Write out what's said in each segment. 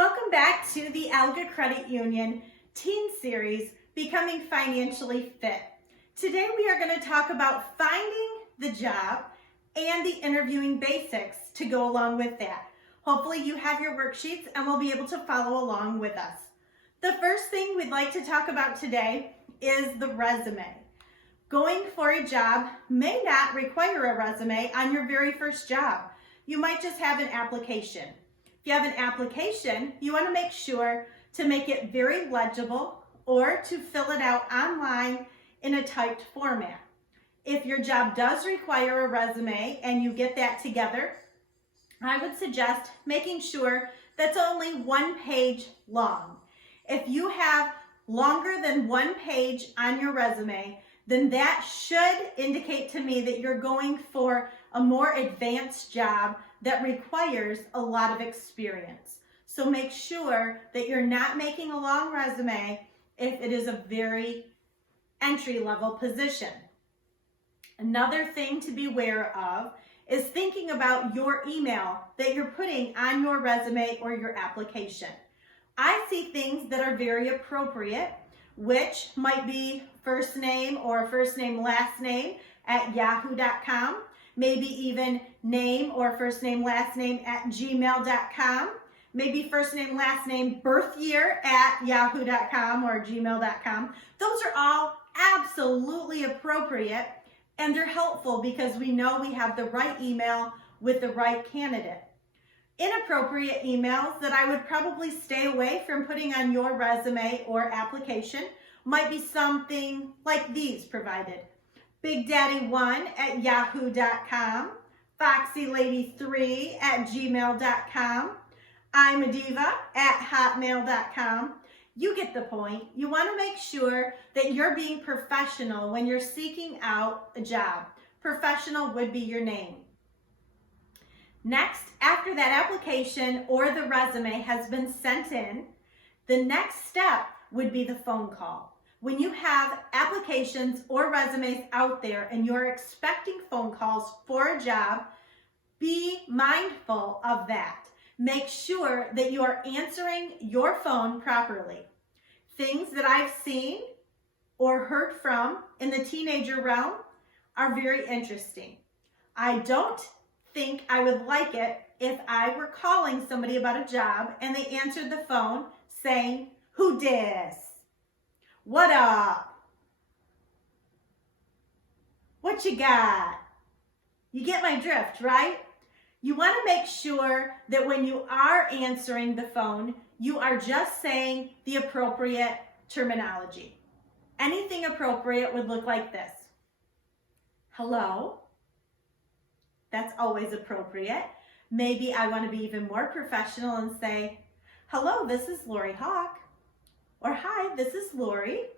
Welcome back to the Alga Credit Union Teen Series, Becoming Financially Fit. Today we are going to talk about finding the job and the interviewing basics to go along with that. Hopefully you have your worksheets and will be able to follow along with us. The first thing we'd like to talk about today is the resume. Going for a job may not require a resume on your very first job. You might just have an application. If you have an application, you want to make sure to make it very legible or to fill it out online in a typed format. If your job does require a resume and you get that together, I would suggest making sure that's only 1 page long. If you have longer than 1 page on your resume, then that should indicate to me that you're going for a more advanced job that requires a lot of experience. So make sure that you're not making a long resume if it is a very entry-level position. Another thing to be aware of is thinking about your email that you're putting on your resume or your application. I see things that are very appropriate, which might be first name or first name last name at yahoo.com, maybe even name or first name last name at gmail.com, maybe first name last name birth year at yahoo.com or gmail.com. Those are all absolutely appropriate and they're helpful because we know we have the right email with the right candidate. Inappropriate emails that I would probably stay away from putting on your resume or application might be something like these provided. BigDaddy1 at yahoo.com, FoxyLady3 at gmail.com, I'm a diva at hotmail.com. You get the point. You want to make sure that you're being professional when you're seeking out a job. Professional would be your name. Next, after that application or the resume has been sent in, the next step would be the phone call. When you have applications or resumes out there and you're expecting phone calls for a job, be mindful of that. Make sure that you are answering your phone properly. Things that I've seen or heard from in the teenager realm are very interesting. I don't think I would like it if I were calling somebody about a job and they answered the phone saying, "Who dis? What up? What you got?" You get my drift, right? You want to make sure that when you are answering the phone, you are just saying the appropriate terminology. Anything appropriate would look like this. Hello. That's always appropriate. Maybe I want to be even more professional and say, "Hello, this is Lori Hawk." Or, "Hi, this is Lori.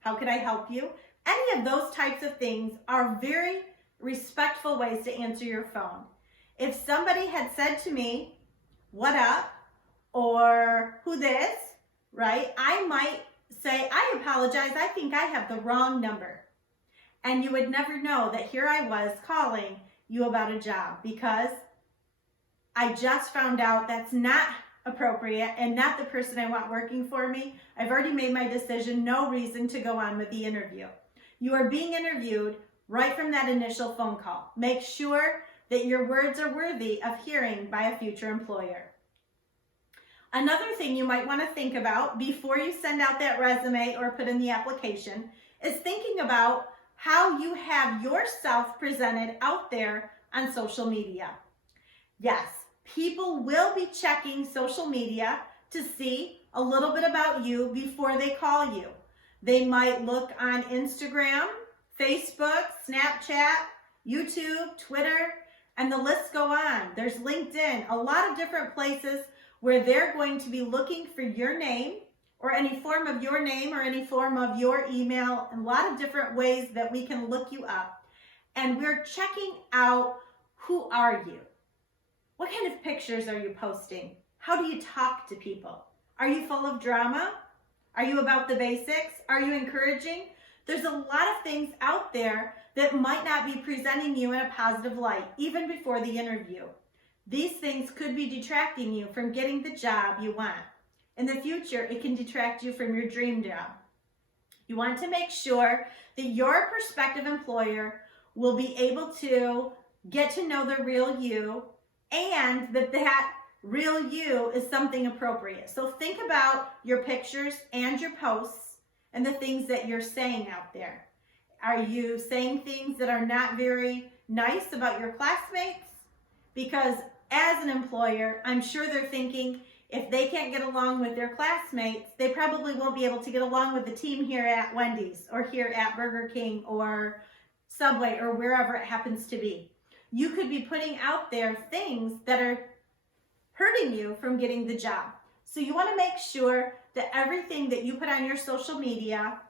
How can I help you?" Any of those types of things are very respectful ways to answer your phone. If somebody had said to me, "What up?" or "Who this?" right? I might say, "I apologize, I think I have the wrong number." And you would never know that here I was calling you about a job because I just found out that's not appropriate and not the person I want working for me. I've already made my decision, no reason to go on with the interview. You are being interviewed right from that initial phone call. Make sure that your words are worthy of hearing by a future employer. Another thing you might want to think about before you send out that resume or put in the application is thinking about how you have yourself presented out there on social media. Yes, people will be checking social media to see a little bit about you before they call you. They might look on Instagram, Facebook, Snapchat, YouTube, Twitter, and the lists go on. There's LinkedIn, a lot of different places where they're going to be looking for your name or any form of your name or any form of your email, a lot of different ways that we can look you up. And we're checking out, who are you? What kind of pictures are you posting? How do you talk to people? Are you full of drama? Are you about the basics? Are you encouraging? There's a lot of things out there that might not be presenting you in a positive light, even before the interview. These things could be detracting you from getting the job you want. In the future, it can detract you from your dream job. You want to make sure that your prospective employer will be able to get to know the real you, and that real you is something appropriate. So think about your pictures and your posts and the things that you're saying out there. Are you saying things that are not very nice about your classmates? Because as an employer, I'm sure they're thinking, if they can't get along with their classmates, they probably won't be able to get along with the team here at Wendy's or here at Burger King or Subway or wherever it happens to be. You could be putting out there things that are hurting you from getting the job. So you want to make sure that everything that you put on your social media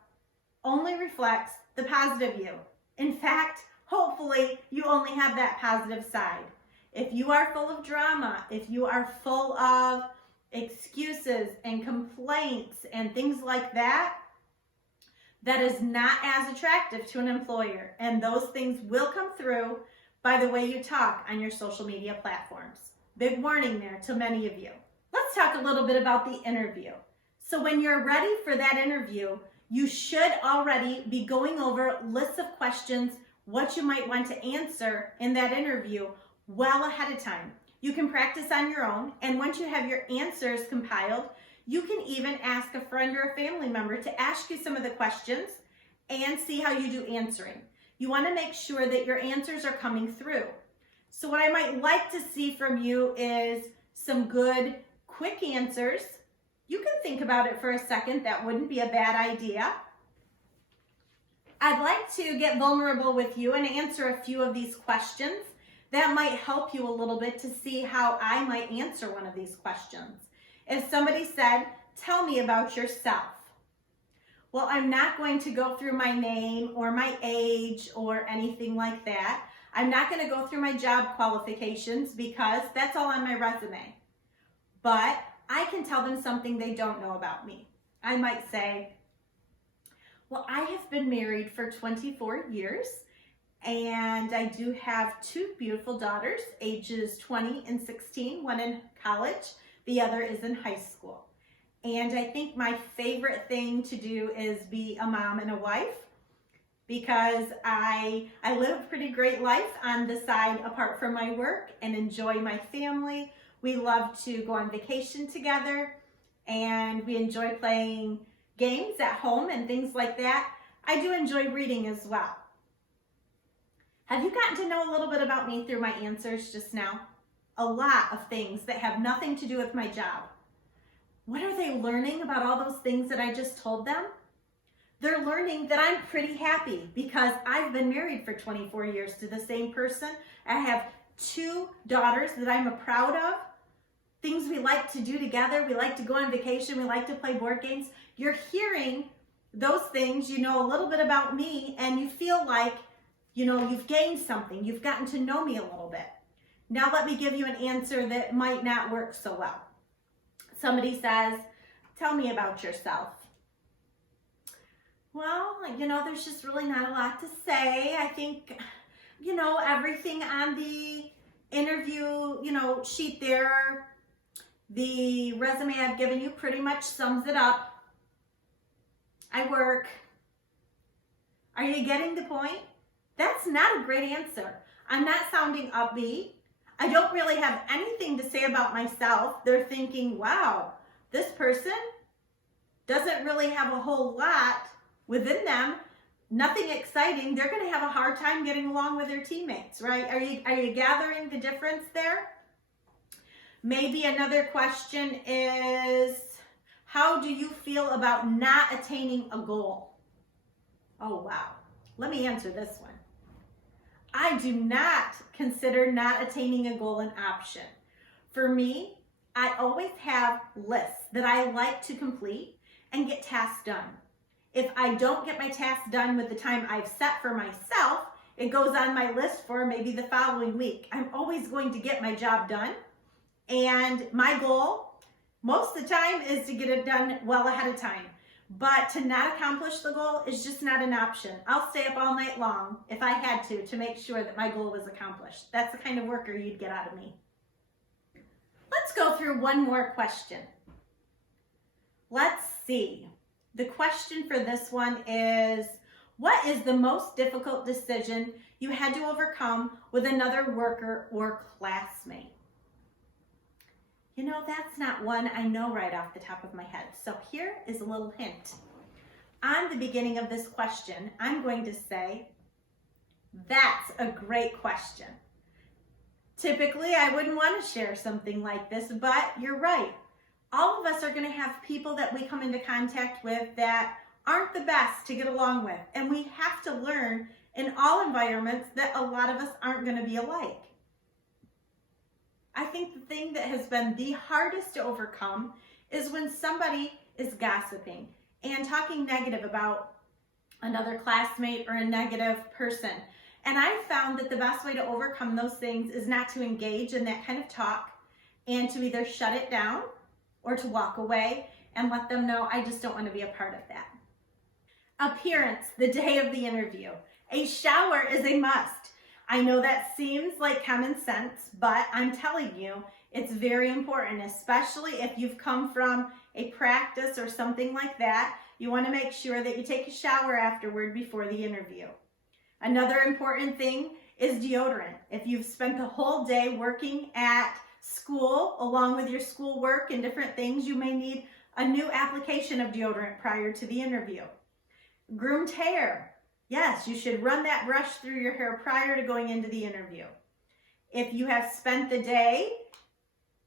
only reflects the positive you. In fact, hopefully you only have that positive side. If you are full of drama, if you are full of excuses and complaints and things like that, that is not as attractive to an employer. And those things will come through by the way you talk on your social media platforms. Big warning there to many of you. Let's talk a little bit about the interview. So when you're ready for that interview, you should already be going over lists of questions, what you might want to answer in that interview well ahead of time. You can practice on your own, and once you have your answers compiled, you can even ask a friend or a family member to ask you some of the questions and see how you do answering. You want to make sure that your answers are coming through. So what I might like to see from you is some good, quick answers. You can think about it for a second. That wouldn't be a bad idea. I'd like to get vulnerable with you and answer a few of these questions. That might help you a little bit to see how I might answer one of these questions. If somebody said, tell me about yourself. Well, I'm not going to go through my name or my age or anything like that. I'm not going to go through my job qualifications because that's all on my resume. But I can tell them something they don't know about me. I might say, well, I have been married for 24 years. And I do have two beautiful daughters, ages 20 and 16, one in college, the other is in high school. And I think my favorite thing to do is be a mom and a wife, because I live a pretty great life on the side apart from my work and enjoy my family. We love to go on vacation together, and we enjoy playing games at home and things like that. I do enjoy reading as well. Have you gotten to know a little bit about me through my answers just now? A lot of things that have nothing to do with my job. What are they learning about all those things that I just told them? They're learning that I'm pretty happy because I've been married for 24 years to the same person. I have two daughters that I'm proud of. Things we like to do together. We like to go on vacation. We like to play board games. You're hearing those things. You know a little bit about me, and you feel like, you know, you've gained something. You've gotten to know me a little bit. Now let me give you an answer that might not work so well. Somebody says, tell me about yourself. Well, you know, there's just really not a lot to say. I think, you know, everything on the interview, you know, sheet there, the resume I've given you pretty much sums it up. I work. Are you getting the point? That's not a great answer. I'm not sounding upbeat. I don't really have anything to say about myself. They're thinking, wow, this person doesn't really have a whole lot within them. Nothing exciting. They're going to have a hard time getting along with their teammates, right? Are you gathering the difference there? Maybe another question is, how do you feel about not attaining a goal? Oh, wow. Let me answer this one. I do not consider not attaining a goal an option. For me, I always have lists that I like to complete and get tasks done. If I don't get my tasks done with the time I've set for myself, it goes on my list for maybe the following week. I'm always going to get my job done. And my goal, most of the time, is to get it done well ahead of time. But to not accomplish the goal is just not an option. I'll stay up all night long if I had to make sure that my goal was accomplished. That's the kind of worker you'd get out of me. let's go through one more question. Let's see. The question for this one is, what is the most difficult decision you had to overcome with another worker or classmate? You know, that's not one I know right off the top of my head. So here is a little hint. On the beginning of this question, I'm going to say, that's a great question. Typically, I wouldn't want to share something like this, but you're right. All of us are going to have people that we come into contact with that aren't the best to get along with. And we have to learn in all environments that a lot of us aren't going to be alike. I think the thing that has been the hardest to overcome is when somebody is gossiping and talking negative about another classmate or a negative person. And I found that the best way to overcome those things is not to engage in that kind of talk and to either shut it down or to walk away and let them know, I just don't want to be a part of that. Appearance, the day of the interview. A shower is a must. I know that seems like common sense, but I'm telling you, it's very important, especially if you've come from a practice or something like that. You want to make sure that you take a shower afterward before the interview. Another important thing is deodorant. If you've spent the whole day working at school, along with your school work and different things, you may need a new application of deodorant prior to the interview. Groomed hair. Yes, you should run that brush through your hair prior to going into the interview. If you have spent the day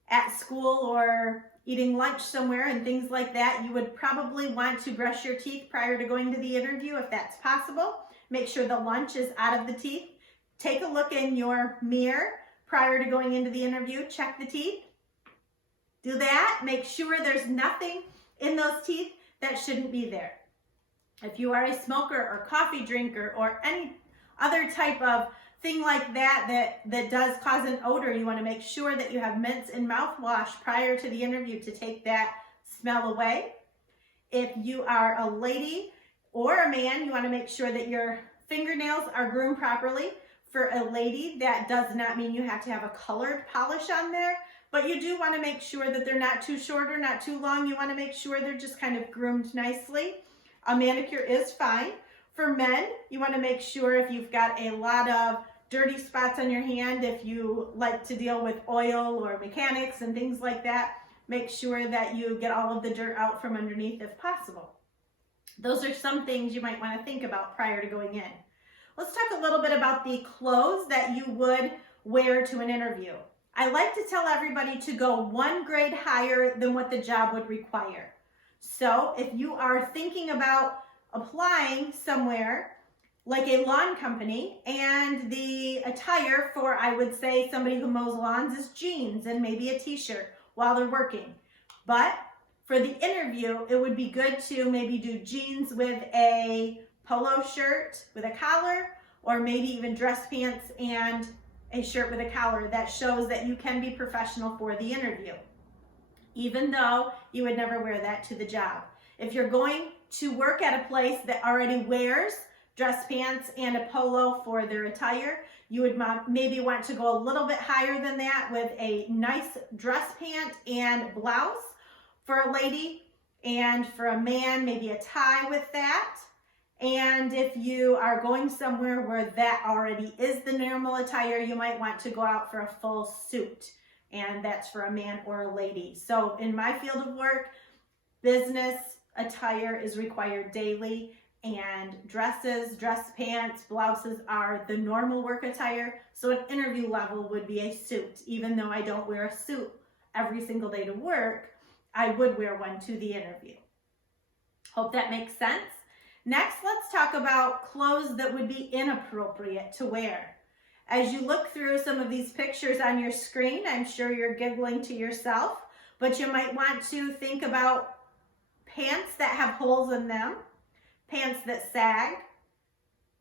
at school or eating lunch somewhere and things like that, you would probably want to brush your teeth prior to going to the interview if that's possible. Make sure the lunch is out of the teeth. Take a look in your mirror prior to going into the interview. Check the teeth. Do that. Make sure there's nothing in those teeth that shouldn't be there. If you are a smoker or coffee drinker or any other type of thing like that does cause an odor, you want to make sure that you have mints and mouthwash prior to the interview to take that smell away. If you are a lady or a man, you want to make sure that your fingernails are groomed properly. For a lady, that does not mean you have to have a colored polish on there, but you do want to make sure that they're not too short or not too long. You want to make sure they're just kind of groomed nicely. A manicure is fine. For men, you want to make sure if you've got a lot of dirty spots on your hand, if you like to deal with oil or mechanics and things like that, make sure that you get all of the dirt out from underneath if possible. Those are some things you might want to think about prior to going in. Let's talk a little bit about the clothes that you would wear to an interview. I like to tell everybody to go one grade higher than what the job would require. So if you are thinking about applying somewhere like a lawn company and the attire for, I would say, somebody who mows lawns is jeans and maybe a t-shirt while they're working. But for the interview, it would be good to maybe do jeans with a polo shirt with a collar, or maybe even dress pants and a shirt with a collar. That shows that you can be professional for the interview, even though you would never wear that to the job. If you're going to work at a place that already wears dress pants and a polo for their attire, you would maybe want to go a little bit higher than that with a nice dress pant and blouse for a lady, and for a man, maybe a tie with that. And if you are going somewhere where that already is the normal attire, you might want to go out for a full suit, and that's for a man or a lady. So in my field of work, business attire is required daily, and dresses, dress pants, blouses are the normal work attire. So an interview level would be a suit. Even though I don't wear a suit every single day to work, I would wear one to the interview. Hope that makes sense. Next, let's talk about clothes that would be inappropriate to wear. As you look through some of these pictures on your screen, I'm sure you're giggling to yourself, but you might want to think about pants that have holes in them, pants that sag,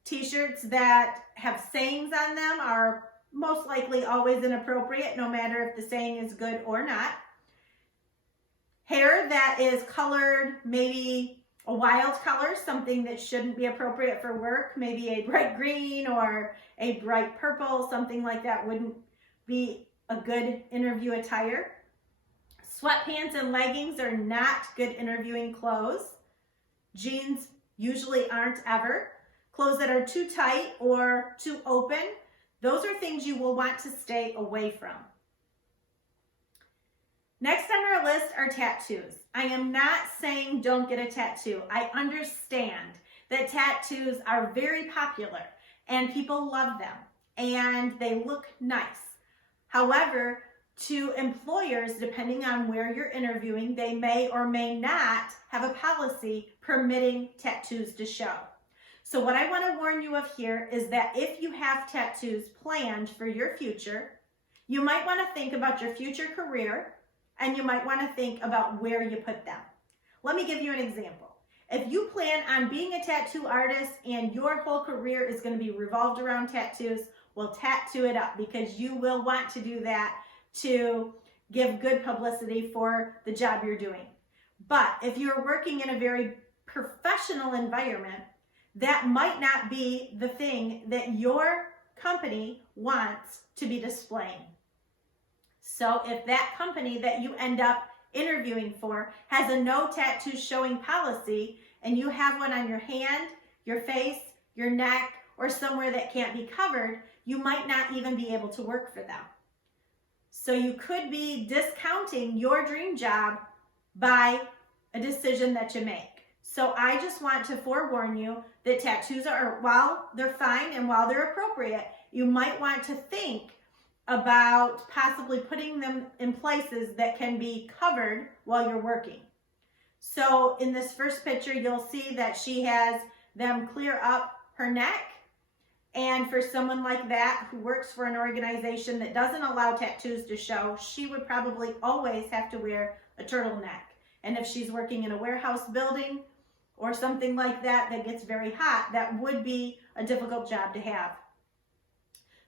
t-shirts that have sayings on them are most likely always inappropriate, no matter if the saying is good or not. Hair that is colored, maybe a wild color, something that shouldn't be appropriate for work, maybe a bright green or a bright purple, something like that wouldn't be a good interview attire. Sweatpants and leggings are not good interviewing clothes. Jeans usually aren't ever. Clothes that are too tight or too open, those are things you will want to stay away from. Next on our list are tattoos. I am not saying don't get a tattoo. I understand that tattoos are very popular and people love them and they look nice. However, to employers, depending on where you're interviewing, they may or may not have a policy permitting tattoos to show. So what I want to warn you of here is that if you have tattoos planned for your future, you might want to think about your future career and you might want to think about where you put them. Let me give you an example. If you plan on being a tattoo artist and your whole career is going to be revolved around tattoos, well, tattoo it up because you will want to do that to give good publicity for the job you're doing. But if you're working in a very professional environment, that might not be the thing that your company wants to be displaying. So if that company that you end up interviewing for has a no tattoo showing policy and you have one on your hand, your face, your neck, or somewhere that can't be covered, you might not even be able to work for them. So you could be discounting your dream job by a decision that you make. So I just want to forewarn you that tattoos are, while they're fine and while they're appropriate, you might want to think about possibly putting them in places that can be covered while you're working. So in this first picture, you'll see that she has them clear up her neck. And for someone like that who works for an organization that doesn't allow tattoos to show, she would probably always have to wear a turtleneck. And if she's working in a warehouse building or something like that that gets very hot, that would be a difficult job to have.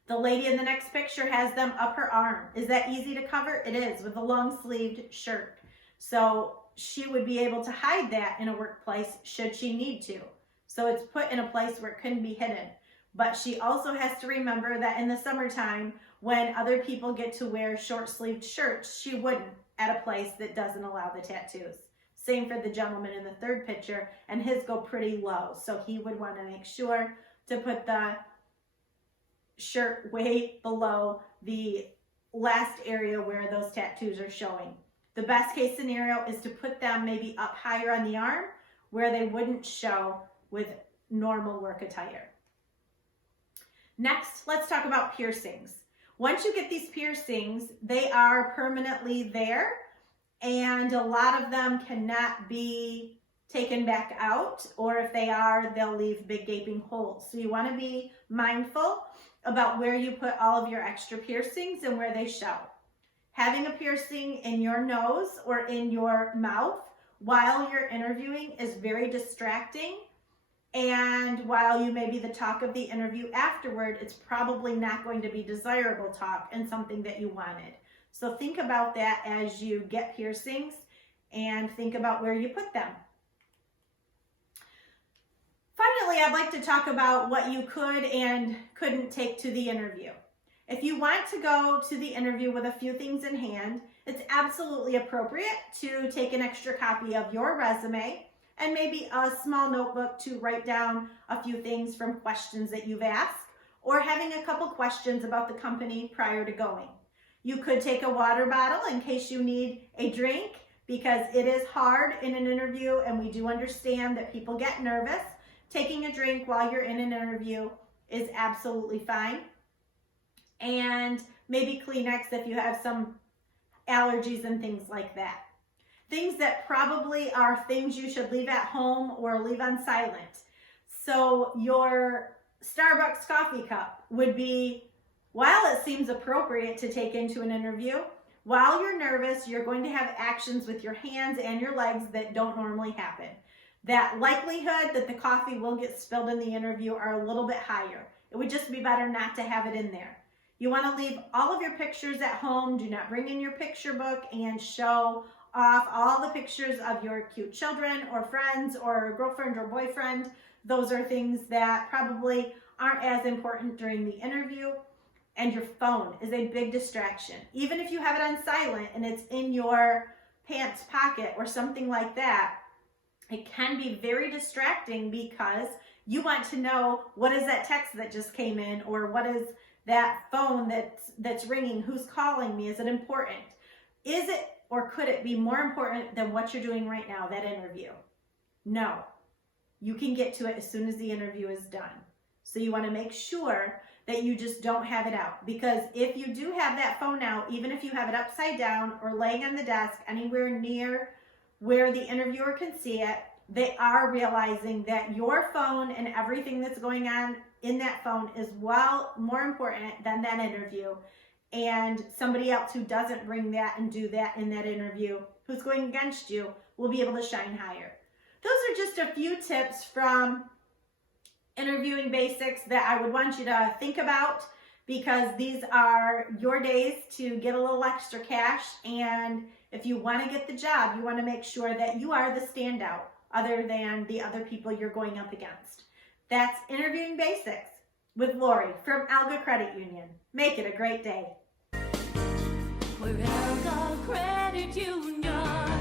The lady in the next picture has them up her arm. Is that easy to cover? It is, with a long-sleeved shirt. So she would be able to hide that in a workplace should she need to. So it's put in a place where it couldn't be hidden. But she also has to remember that in the summertime, when other people get to wear short-sleeved shirts, she wouldn't at a place that doesn't allow the tattoos. Same for the gentleman in the third picture, and his go pretty low. So he would want to make sure to put the shirt way below the last area where those tattoos are showing. The best case scenario is to put them maybe up higher on the arm where they wouldn't show with normal work attire. Next, let's talk about piercings. Once you get these piercings, they are permanently there, and a lot of them cannot be taken back out, or if they are, they'll leave big gaping holes. So you want to be mindful about where you put all of your extra piercings and where they show. Having a piercing in your nose or in your mouth while you're interviewing is very distracting. And while you may be the talk of the interview afterward, it's probably not going to be desirable talk and something that you wanted. So think about that as you get piercings and think about where you put them. Finally, I'd like to talk about what you could and couldn't take to the interview. If you want to go to the interview with a few things in hand, it's absolutely appropriate to take an extra copy of your resume and maybe a small notebook to write down a few things from questions that you've asked, or having a couple questions about the company prior to going. You could take a water bottle in case you need a drink, because it is hard in an interview and we do understand that people get nervous. Taking a drink while you're in an interview is absolutely fine. And maybe Kleenex if you have some allergies and things like that. Things that probably are things you should leave at home or leave on silent. So your Starbucks coffee cup would be, while it seems appropriate to take into an interview, while you're nervous, you're going to have actions with your hands and your legs that don't normally happen. That likelihood that the coffee will get spilled in the interview are a little bit higher. It would just be better not to have it in there. You want to leave all of your pictures at home. Do not bring in your picture book and show off all the pictures of your cute children or friends or girlfriend or boyfriend. Those are things that probably aren't as important during the interview. And your phone is a big distraction. Even if you have it on silent and it's in your pants pocket or something like that, it can be very distracting because you want to know, what is that text that just came in, or what is that phone that's ringing, who's calling me, is it important? Is it, or could it be more important than what you're doing right now, that interview? No, you can get to it as soon as the interview is done. So you want to make sure that you just don't have it out, because if you do have that phone out, even if you have it upside down or laying on the desk anywhere near where the interviewer can see it, they are realizing that your phone and everything that's going on in that phone is well more important than that interview. And somebody else who doesn't bring that and do that in that interview, who's going against you, will be able to shine higher. Those are just a few tips from interviewing basics that I would want you to think about, because these are your days to get a little extra cash. And if you want to get the job, you want to make sure that you are the standout other than the other people you're going up against. That's Interviewing Basics with Lori from Alga Credit Union. Make it a great day. We're Alga Credit Union.